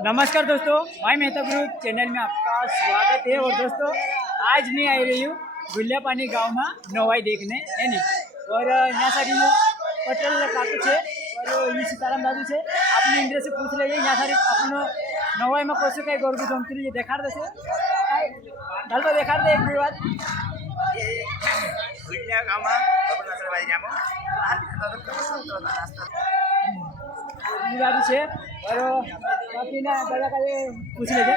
नमस्कार दोस्तों, माय Mehta group channel में आपका स्वागत है। और दोस्तों, आज मैं आई रही हूँ गुल्ल्या पानी गाँव में नवाई देखने है नहीं। और यहाँ सारी पटेल काकू है और ये सीताराम दादू है। अपने इंद्र से पूछ रही है यहाँ सारी अपनो नवाई में कैसे कई गौरव जमती है देखा दे ढल तो देखा दे एक भी बात गुल्ल्या गाँव में છે और बाकी ना बड़ा का पूछ लेते।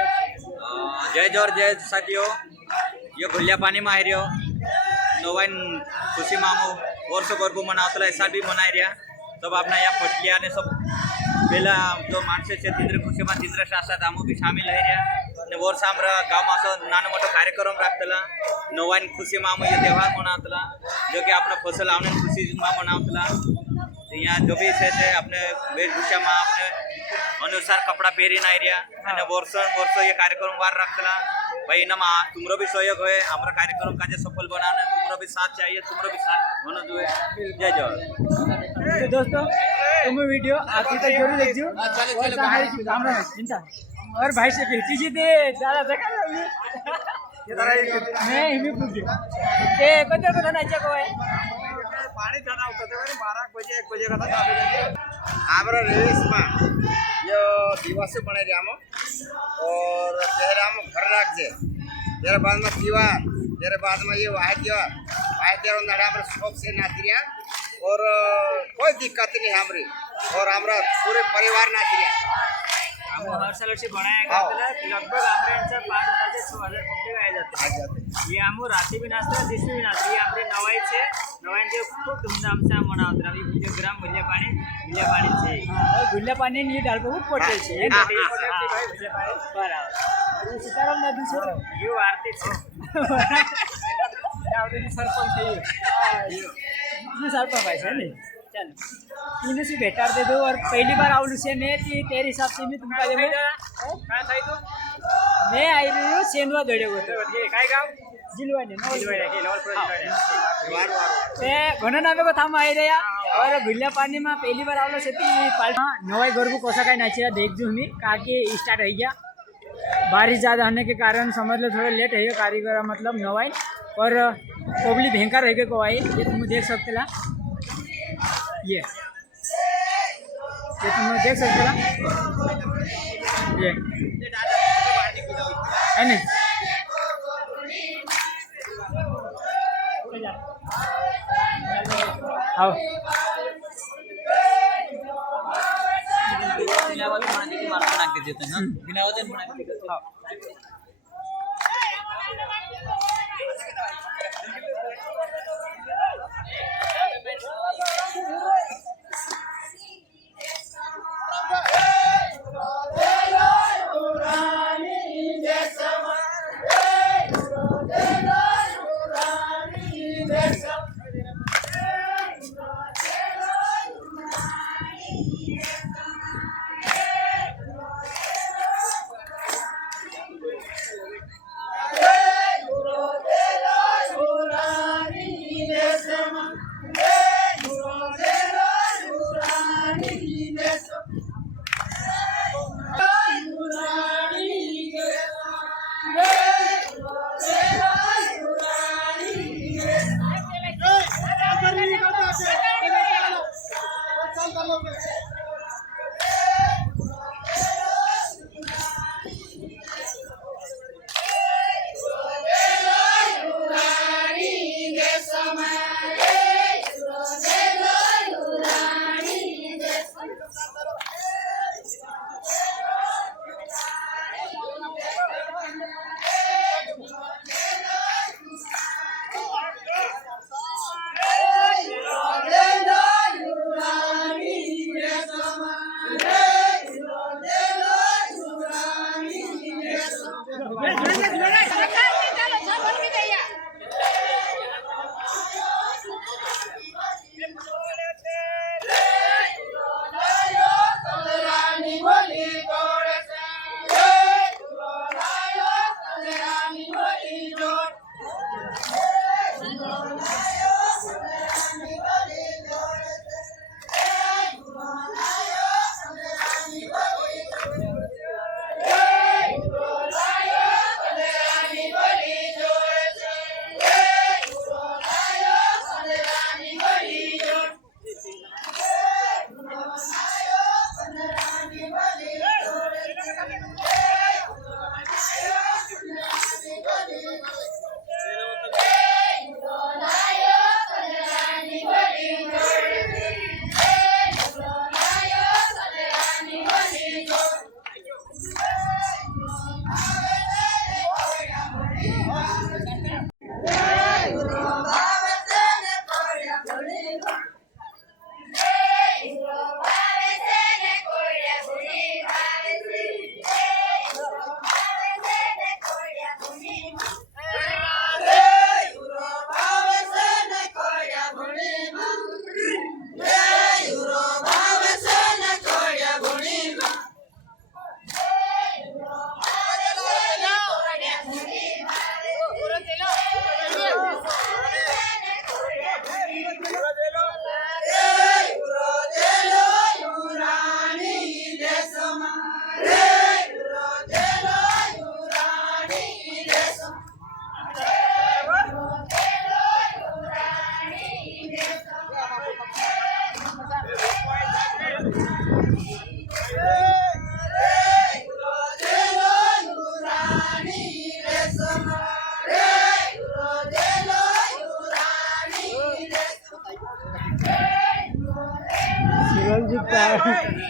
जय जोर जय साथियों, ये गुल्ल्या पानी में आई रहो नोवाइन खुशी मामू वर्ष गर्भ मनावतला ऐसा भी मनाई रहा। सब अपना यहाँ फटलिया ने सब पहला जो माणसे छे तिंद्र खुशी में तिंद्र शास्त्रात आमू भी शामिल है रहा। ने वर्ष आमरा गाँव में असो नानो मोटो कार्यक्रम राखतला नोवाइन खुशी मामू ये त्यौहार मनावतला जो कि अपना फसल आवने खुशी में मनावतला। यहाँ जो भी है अपने वेशभूषा में अपने अनुसार कपड़ा पहरी ना रहा। वर्ष वर्ष ये कार्यक्रम वार रखला भाई इनमा तुमरो भी सहयोग है हमारा कार्यक्रम का सफल बनाने तुमरो भी साथ चाहिए, तुमरो भी साथ होना जो है। जय जय। तो दोस्तों तुम वीडियो आखिर तक जरूर देखियो और भाई से भेटी जी थे ज़्यादा देखा मैं ही पूछ ते कते को नाचा को है पानी चढ़ा होता है 12 बजे 1 बजे का था हमारा रेस में यो दिवस बने रे हम और तेरे हम घर रख दे तेरे बाद में दीवार तेरे बाद में ये वाह दिया नड़ा पर शौक से नाच रिया और कोई दिक्कत नहीं हमारी और हमारा पूरे परिवार नाच रिया। हम हर साल से बनाया गया लगभग हमारे 5,000 से 6,000 पब्लिक आ जाते ये हम रात भी नाचते हैं दिन भी नाचते हैं। हमारे नवाई से खूब धूमधाम से हम मनाते हैं। ग्राम गुल्ल्या पानी से और गुल्ल्या पानी नहीं डाल बहुत पटेल से बराबर सीताराम दादू से यो आरती से सरपंच सरपंच भाई है नहीं चलो तीनों से भेटा दे दो। और पहली बार आउलू से मैं तेरे हिसाब से मैं तुमका मैं आई रही हूँ सेंधवा दड़े काय गाव जिलवानी घना नामे को थाम आई रहा। और गुल्ल्या पानी में पहली बार आवलो से नवाई गरबू कोसा का नाचे देख जू मैं कहा कि स्टार्ट हो गया। बारिश ज़्यादा होने के कारण समझ लो थोड़ा लेट है कारीगर मतलब नवाई और पब्लिक भयंकर रह गए को आई ये तुम देख सकते ला ये तुम देख सकते ला ये है नहीं आओ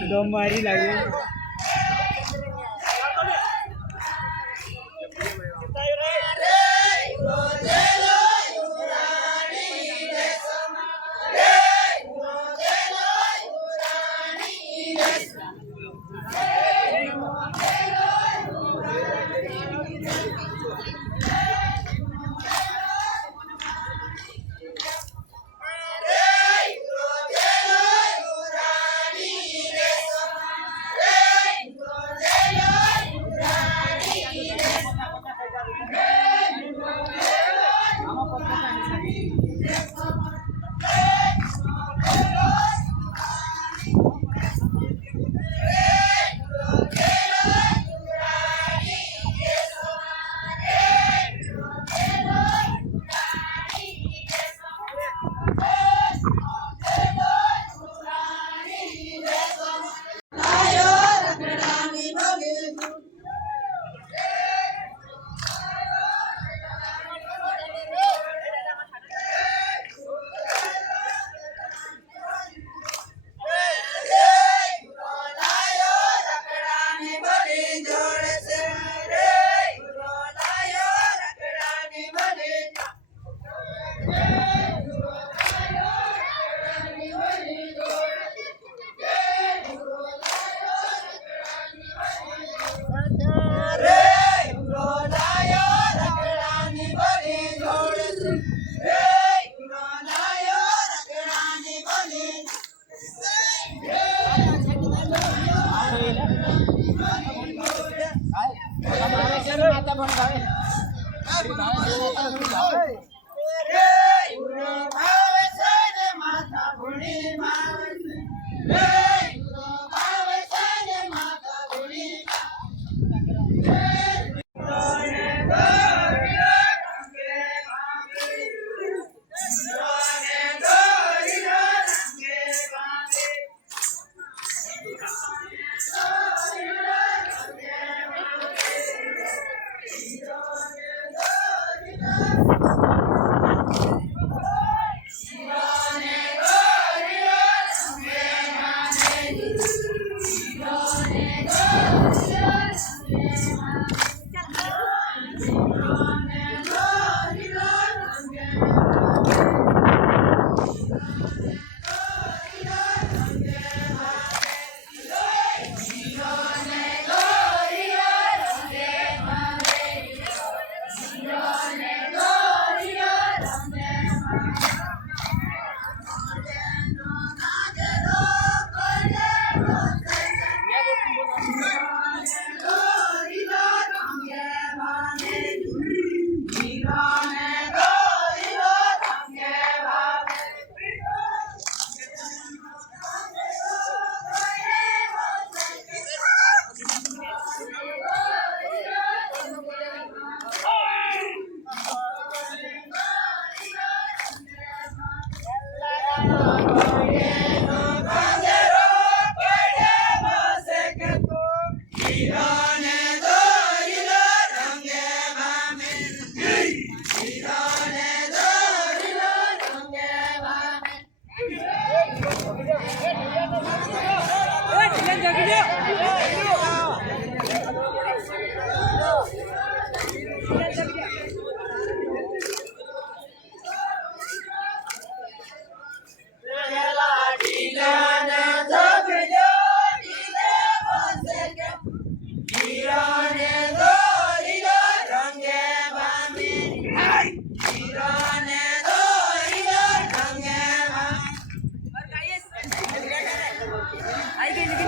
દમ મારી લાગે.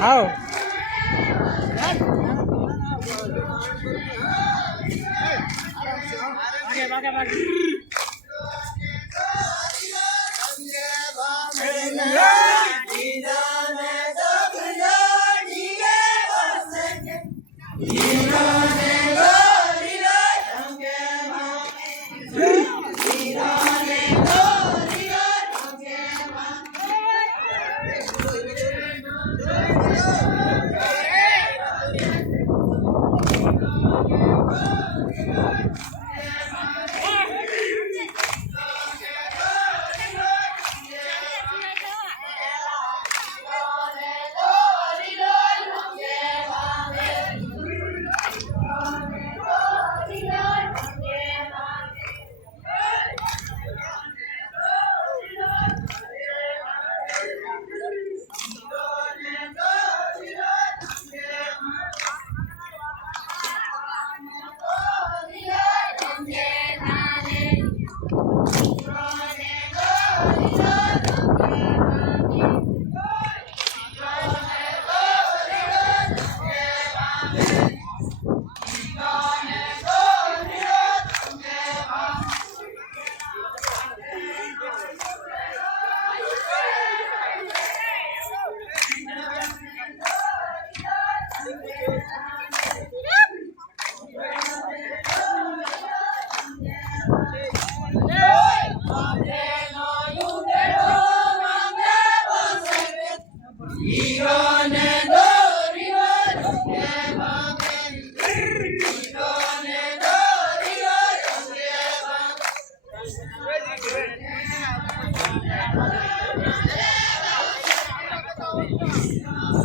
આવો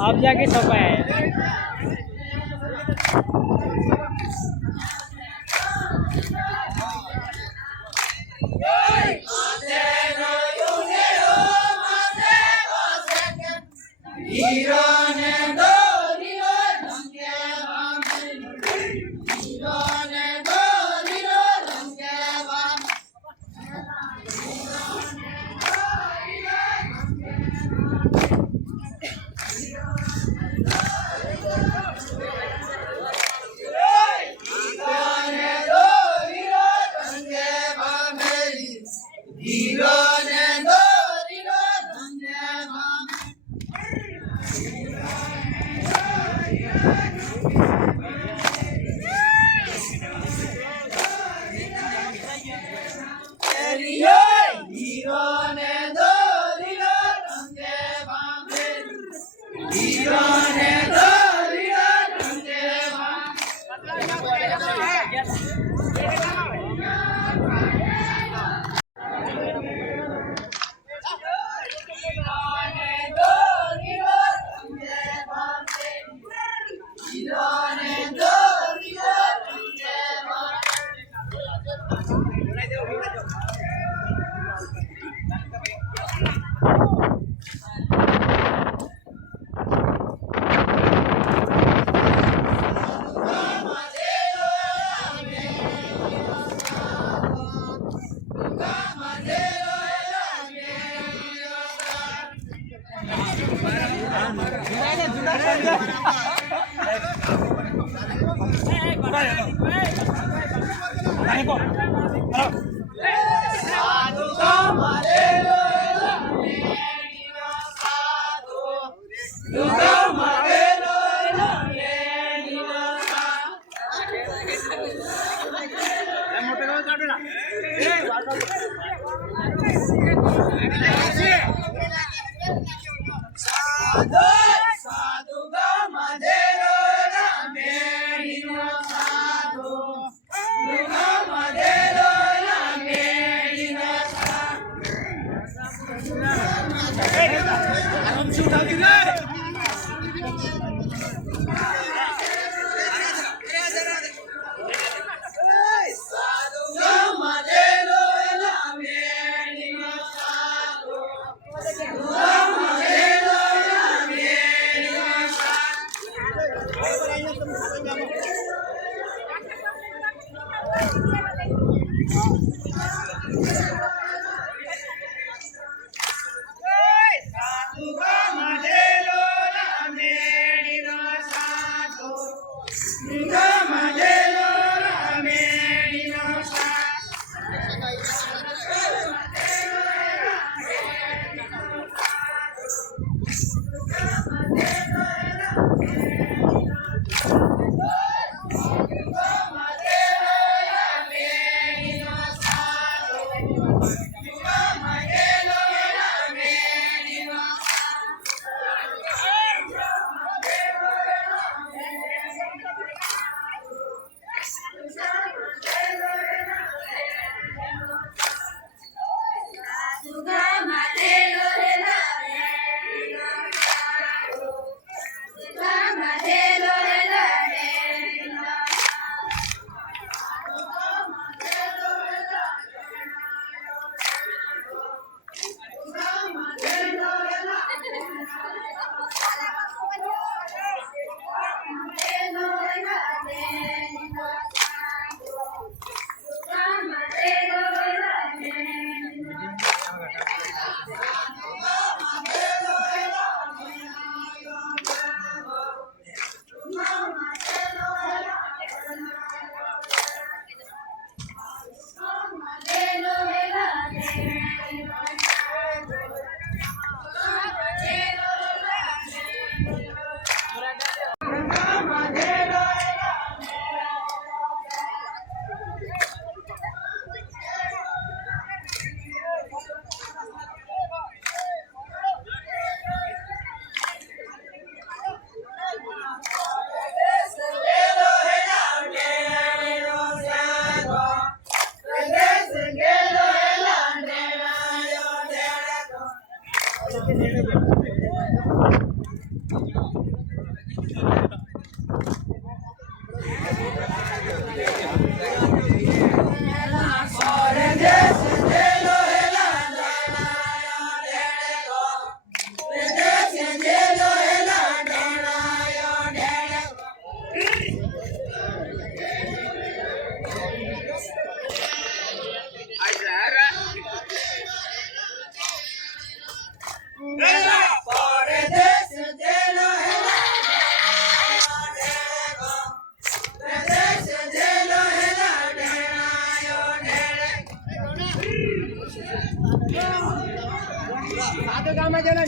अब जाके सफाई है।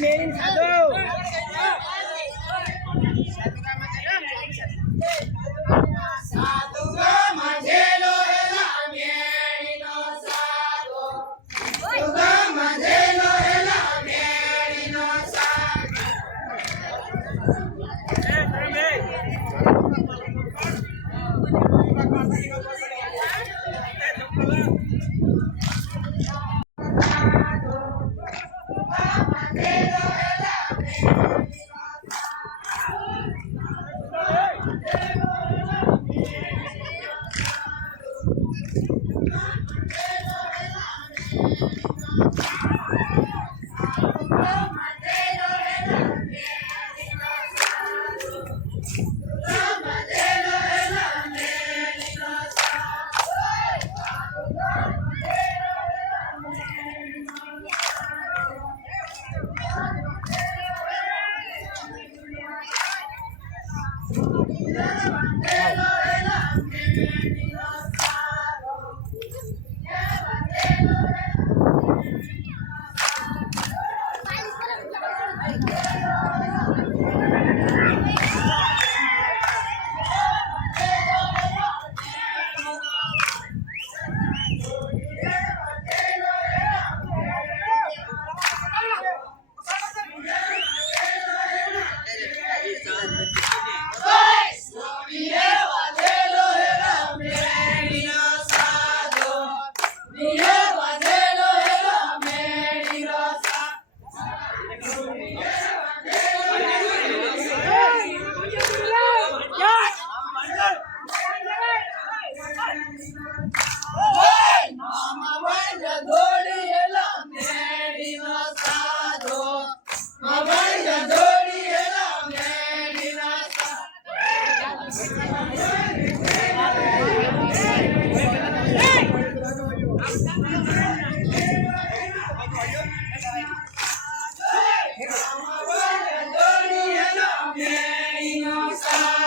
મેરી સાધો Hey,